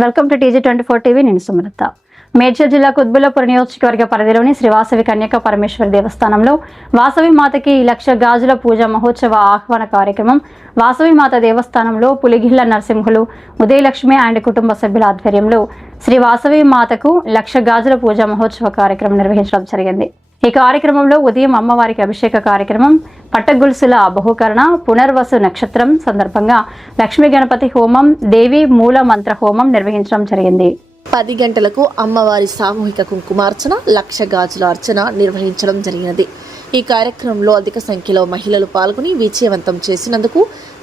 Welcome to TG24 TV. నేను సుమలత. మేడ్చల్ జిల్లా కుత్బుల్లాపూర్ నియోజకవర్గ పరిధిలోని శ్రీ వాసవి కన్యకా పరమేశ్వరి దేవస్థానంలో వాసవి మాతకి 1,00,000 గాజుల పూజ మహోత్సవ ఆహ్వాన కార్యక్రమం వాసవి మాత దేవస్థానంలో పులిగిళ్ల నరసింహులు ఉదయలక్ష్మి అండ్ కుటుంబ సభ్యుల ఆధ్వర్యంలో శ్రీ వాసవి మాతకు 1,00,000 గాజుల పూజ మహోత్సవ కార్యక్రమం నిర్వహించడం జరిగింది. ఈ కార్యక్రమంలో ఉదయం అమ్మవారికి అభిషేక కార్యక్రమం, పట్టగొలుసుల బహుకరణ, పునర్వసు నక్షత్రం సందర్భంగా లక్ష్మీ గణపతి హోమం, దేవి మూల మంత్ర హోమం నిర్వహించడం జరిగింది. 10 గంటలకు అమ్మవారి సామూహిక కుంకుమార్చన, 1,00,000 గాజుల అర్చన నిర్వహించడం జరిగినది. ఈ కార్యక్రమంలో అధిక సంఖ్యలో మహిళలు పాల్గొని విజయవంతం చేసినందుకు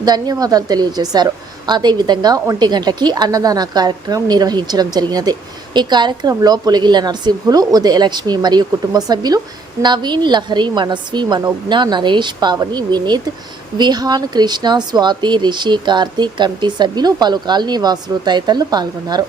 ధన్యవాదాలు తెలియజేశారు. అదేవిధంగా 1 గంటకి అన్నదాన కార్యక్రమం నిర్వహించడం జరిగినది. ఈ కార్యక్రమంలో పులిగిళ్ల నరసింహులు, ఉదయలక్ష్మి మరియు కుటుంబ సభ్యులు, నవీన్, లహరి, మనస్వి, మనోజ్ఞ, నరేష్, పావని, వినీత్, విహాన్, కృష్ణ, స్వాతి, రిషి, కార్తీక్, కమిటీ సభ్యులు, పలు కాలనీ వాసులు తదితరులు పాల్గొన్నారు.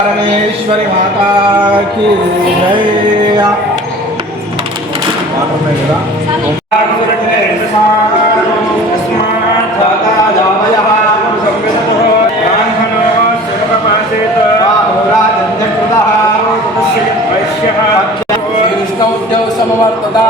परमेश्वरी माता की जय। समवर्तता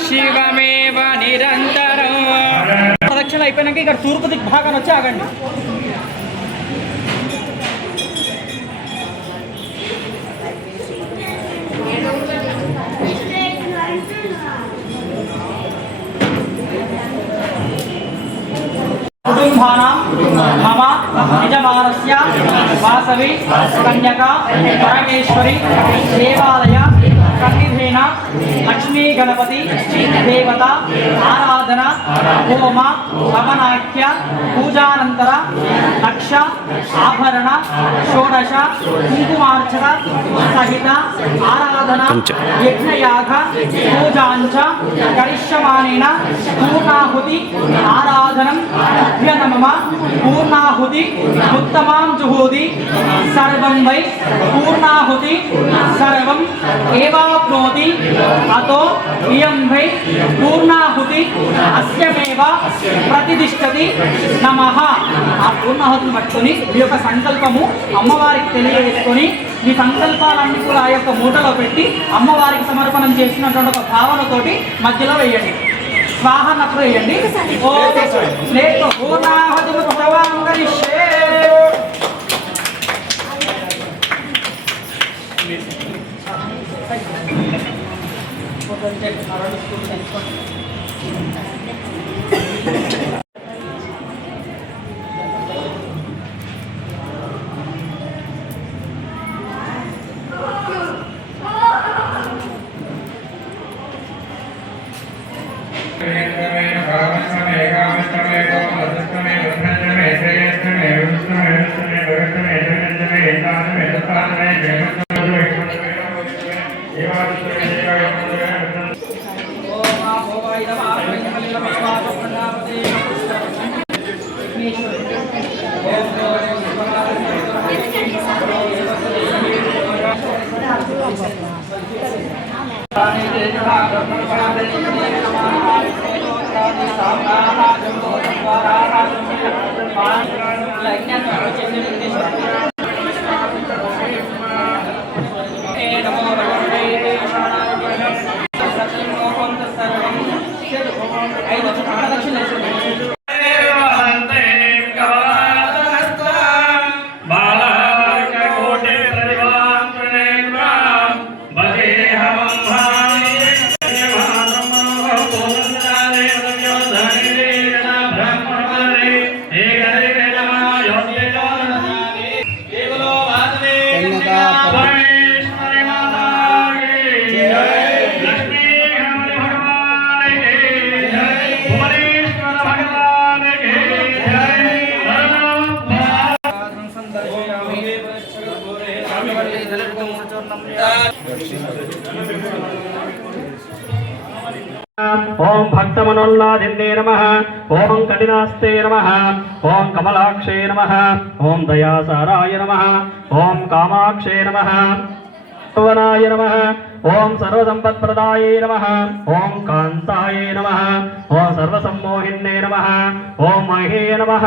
शिवमेव निरञ्जनम् అయిపోయినాక ఇక్కడ తూర్పు దిగ్భాగాన్ని వచ్చి ఆగండి. కుటుంబానాం మమ యజమానస్య వాసవి కన్యకా పరమేశ్వరి దేవాలయ సన్నిధేన లక్ష్మీ గణపతి దేవత ఆరాధన హోమ హవనాఖ్య పూజానంతర లక్ష ఆభరణ షోడశ కుంకుమార్చన సహిత ఆరాధన యజ్ఞయాగ పూజాంచ కరిష్యమానేన పూర్ణాహుతి ఆరాధనం మమ పూర్ణాహుతి ఉత్తమాం జుహూతి సర్వం వై పూర్ణాహుతి సర్వం ఏవాప్నోతి అతో ఇయం వై పూర్ణాహుతి అస్యమేవ ప్రతిష్ఠతి నమః. ఆ పూర్ణాహుతిని పట్టుకొని మీ యొక్క సంకల్పము అమ్మవారికి తెలియజేసుకొని మీ సంకల్పాలన్నీ కూడా ఆ యొక్క మూటలో పెట్టి అమ్మవారికి సమర్పణం చేసినటువంటి ఒక భావనతోటి మధ్యలో వేయండి. స్వాహనప్పుడు వేయండి. లేదు పూర్ణాహుతి ప్రవాంగరిష్యే. ओम भक्तमनोल्लादिन्ये नमः। ओम कठिनास्ते नमः। ओम कमलाक्षे नमः। ओम दयासाराय नमः। ओम कामाक्षे नमः। भुवनाय नमः। ओम सर्वसंपत्प्रदाये नमः। ओम कान्ताये नमः। ओम सर्वसम्मोहिन्ये नमः। ओम महे नमः।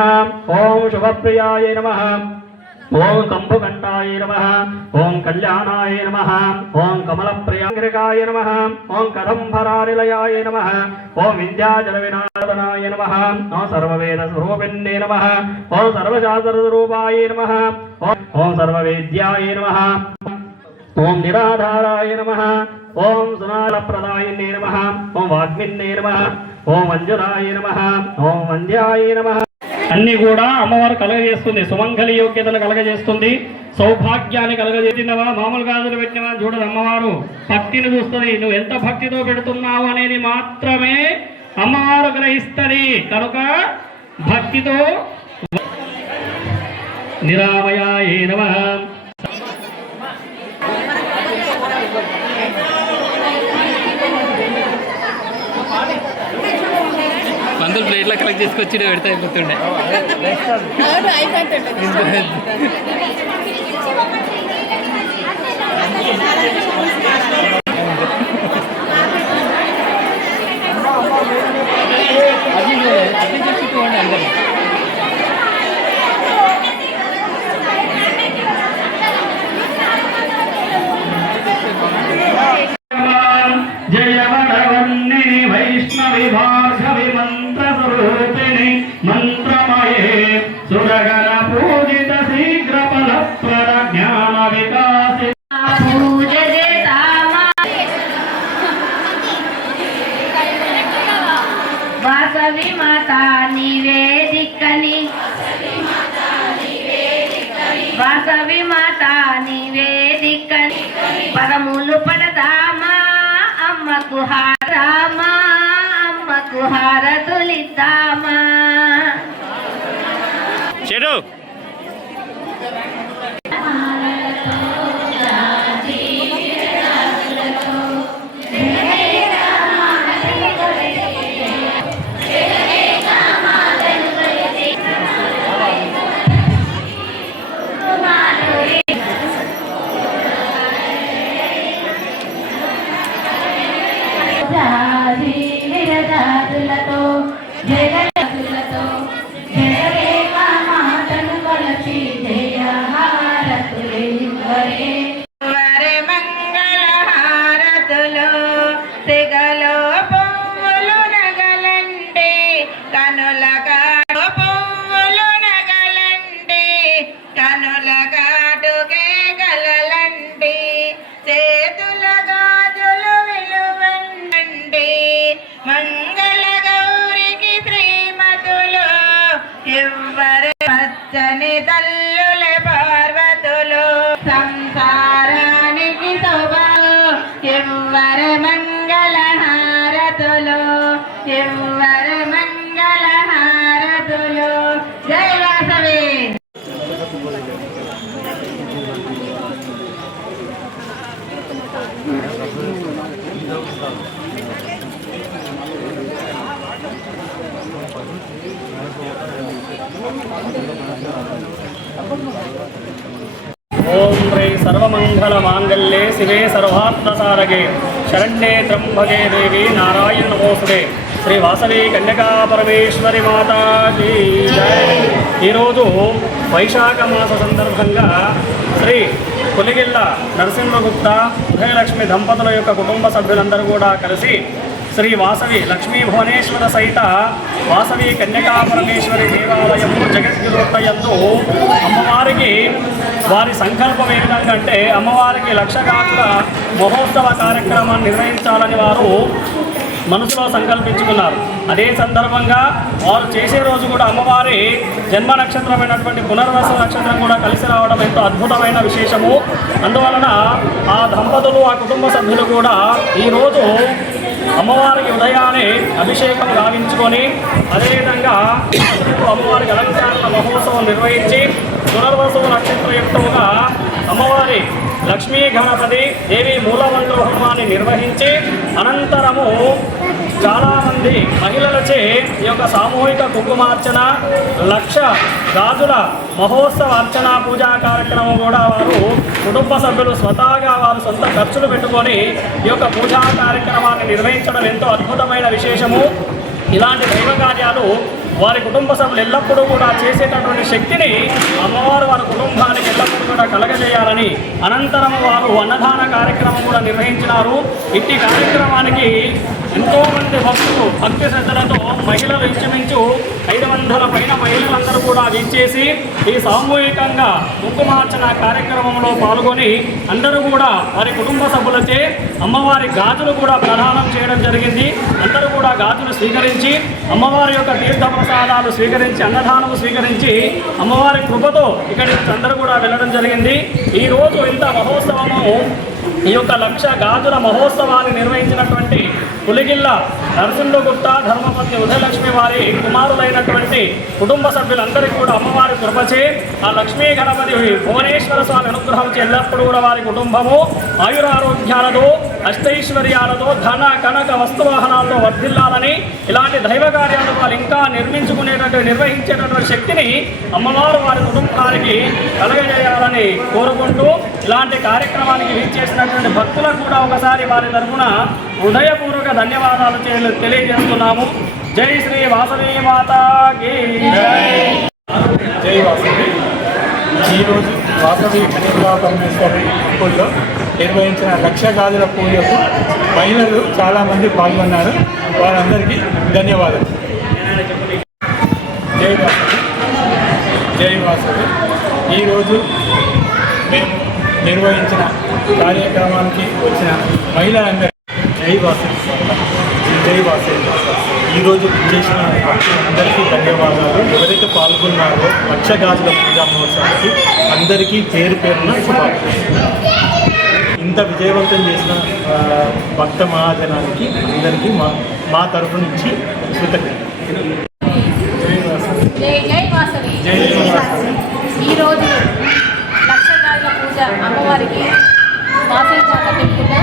ओम शुभप्रियाय नमः। ओम कंभुकंठाय नमः। ओम कल्याणाय नमः। ओम कमलप्रियांगिकाय नमः। ओम कदंबरानिलयाय नमः। ओम विद्याजलविनाशनाय नमः। ओम सर्ववेदस्वरूपिण्ये नमः। ओम सर्वशास्त्रस्वरूपाय नमः। ओम सर्ववेद्याय नमः। ओम निराधाराय नमः। ओम सुनालप्रदायिने नमः। ओम वाग्मिन्ने नमः। ओम अंजुनाय नमः। ओम वन्द्याय नमः। అన్ని కూడా అమ్మవారు కలగజేస్తుంది. సుమంగళి యోగ్యతను కలగజేస్తుంది, సౌభాగ్యాన్ని కలగజేసినవా. మామూలు గాజులు పెట్టినవా చూడదు అమ్మవారు, భక్తిని చూస్తుంది. నువ్వు ఎంత భక్తితో పెడుతున్నావు అనేది మాత్రమే అమ్మవారు గ్రహిస్తుంది. కనుక భక్తితో నిరామయాయ నమః. మందులు ప్లేట్లో కలెక్ట్ చేసుకొచ్చి పెడితే అయిపోతుండే. జయ వరవన్నిని వైష్ణవి భార్గవి మంత్ర స్వరూపిణి వాసవి మాత నివేదికని వాసవి మాత నివేదికని పదములు పడదామా అమ్మకు హారమా అమ్మకు హారతులిద్దామా చెడు విరదాదులతో జగదులతో జయరేఖ మాతను కొలచి జయ హారతులే వరే మంగళ హారతులు తెగలో పువ్వులు నగలంటే కనుల పువ్వులు నగలంటే కనుల కాటుకే గలలంటే చేతుల గాజులు విలువండి మంగళ గౌరికి శ్రీమతులు ఎవ్వరు పచ్చని తల్లుల పార్వతులు సంసారానికి శోభలు ఎవ్వరు మంగళ హారతులు ఎవ్వరు మంగళ హారతులు జై వాసవి ఓం శ్రీ సర్వమంగళ మాంగళ్యే శివే సర్వార్థసారగే శరణ్యే త్ర్యంబకే దేవి నారాయణ నమోస్తుతే శ్రీ వాసవి కన్యకా పరమేశ్వరి మాతాజీ జై. ఈరోజు వైశాఖ మాస సందర్భంగా శ్రీ పులిగిల్ల నరసింహగుప్త ఉదయలక్ష్మి దంపతుల యొక్క కుటుంబ సభ్యులందరూ కూడా కలిసి శ్రీ వాసవి లక్ష్మీ భువనేశ్వర సహిత వాసవి కన్యకా పరమేశ్వరి దేవాలయము జగద్గురుయందు అమ్మవారికి వారి సంకల్పం ఏ విధంగా అంటే అమ్మవారికి 1,00,000 గాజుల మహోత్సవ కార్యక్రమాన్ని నిర్వహించాలని వారు మనసులో సంకల్పించుకున్నారు. అదే సందర్భంగా వారు చేసే రోజు కూడా అమ్మవారి జన్మ నక్షత్రమైనటువంటి పునర్వసు నక్షత్రం కూడా కలిసి రావడం ఎంతో అద్భుతమైన విశేషము. అందువలన ఆ దంపతులు ఆ కుటుంబ సభ్యులు కూడా ఈరోజు అమ్మవారికి ఉదయాన్నే అభిషేకం గావించుకొని అదేవిధంగా అమ్మవారికి అలంకరణ మహోత్సవం నిర్వహించి పునర్వసు నక్షత్రయుక్తంగా అమ్మవారి లక్ష్మీ గణపతి దేవి మూలమంత్ర హోమాన్ని నిర్వహించి అనంతరము చాలామంది మహిళలచే ఈ యొక్క సామూహిక కుంకుమార్చన 1,00,000 గాజుల మహోత్సవ అర్చన పూజా కార్యక్రమం కూడా వారు కుటుంబ సభ్యులు స్వతహాగా వారు సొంత ఖర్చులు పెట్టుకొని ఈ యొక్క పూజా కార్యక్రమాన్ని నిర్వహించడం ఎంతో అద్భుతమైన విశేషము. ఇలాంటి దైవ కార్యాలు వారి కుటుంబ సభ్యులు ఎల్లప్పుడూ కూడా చేసేటటువంటి శక్తిని అమ్మవారు వారి కుటుంబానికి ఎల్లప్పుడూ కూడా కలగజేయాలని అనంతరం వారు అన్నదాన కార్యక్రమం కూడా నిర్వహించినారు. ఇట్టి కార్యక్రమానికి ఎంతోమంది భక్తులు భక్తి శ్రద్ధలతో మహిళలు ఇంచుమించు 500 పైన మహిళలందరూ కూడా విచ్చేసి ఈ సామూహికంగా కుంకుమార్చన కార్యక్రమంలో పాల్గొని అందరూ కూడా వారి కుటుంబ సభ్యులచే అమ్మవారి గాజులు కూడా ప్రదానం చేయడం జరిగింది. అందరూ కూడా గాజులు స్వీకరించి అమ్మవారి యొక్క తీర్థ ప్రసాదాలు స్వీకరించి అన్నదానము స్వీకరించి అమ్మవారి కృపతో ఇక్కడి నుంచి అందరూ కూడా వెళ్ళడం జరిగింది. ఈరోజు ఇంత మహోత్సవము ఈ యొక్క 1,00,000 గాజుల మహోత్సవాన్ని నిర్వహించినటువంటి పులిగిల్ల నరసింహగుప్త ధర్మపత్ని ఉదయలక్ష్మి వారి కుమారులైనటువంటి కుటుంబ సభ్యులందరికీ కూడా అమ్మవారి కృపచే ఆ లక్ష్మీ గణపతి భువనేశ్వర స్వామి అనుగ్రహం ఎల్లప్పుడూ కూడా వారి కుటుంబము ఆయురారోగ్యాలతో అష్టైశ్వర్యాలతో ధన కనక వస్తువాహనాలతో వర్ధిల్లాలని ఇలాంటి దైవ కార్యాలు వారు ఇంకా నిర్వహించేటటువంటి శక్తిని అమ్మవారు వారి కుటుంబానికి కలగజేయాలని కోరుకుంటూ ఇలాంటి కార్యక్రమానికి వీచేసినటువంటి భక్తులకు కూడా ఒకసారి వారి తరఫున హృదయపూర్వక ధన్యవాదాలు తెలియజేస్తున్నాము. జై శ్రీ వాసవి మాతాకి జై వాసవి. ఈరోజు వాసవి కన్యకా పరమేశ్వరి టెంపుల్లో నిర్వహించిన 1,00,000 గాజుల పూజకు మహిళలు చాలామంది పాల్గొన్నారు. వారందరికీ ధన్యవాదాలు. జై వాసవి. జై వాసవి. ఈరోజు మేము నిర్వహించిన కార్యక్రమానికి వచ్చిన మహిళలందరికీ జై వాసవి. జై వాసవి. ఈరోజు చేసిన అందరికీ ధన్యవాదాలు. ఎవరైతే పాల్గొన్నారో లక్ష గాజుల పూజా మహోత్సవానికి అందరికీ పేరు పేరున శుభాకాంక్షలు. ఇంత విజయవంతం చేసిన భక్త మహాజనానికి అందరికీ మా తరఫు నుంచి కృతజ్ఞతలు. జై వాసవి. ఈరోజు లక్ష గాజుల పూజ అమ్మవారికి వాసవి జాత టెంపుల్లో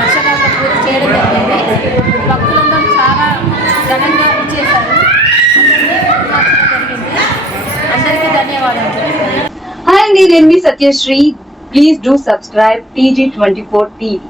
లక్ష గాజుల పూజ చేయడం జరిగింది. భక్తులందరూ చాలా ఘనంగా ఇచ్చేశారు. అందరికీ ధన్యవాదాలు. Hi, నేను మీ Satyasri. Please do subscribe TG24 TV.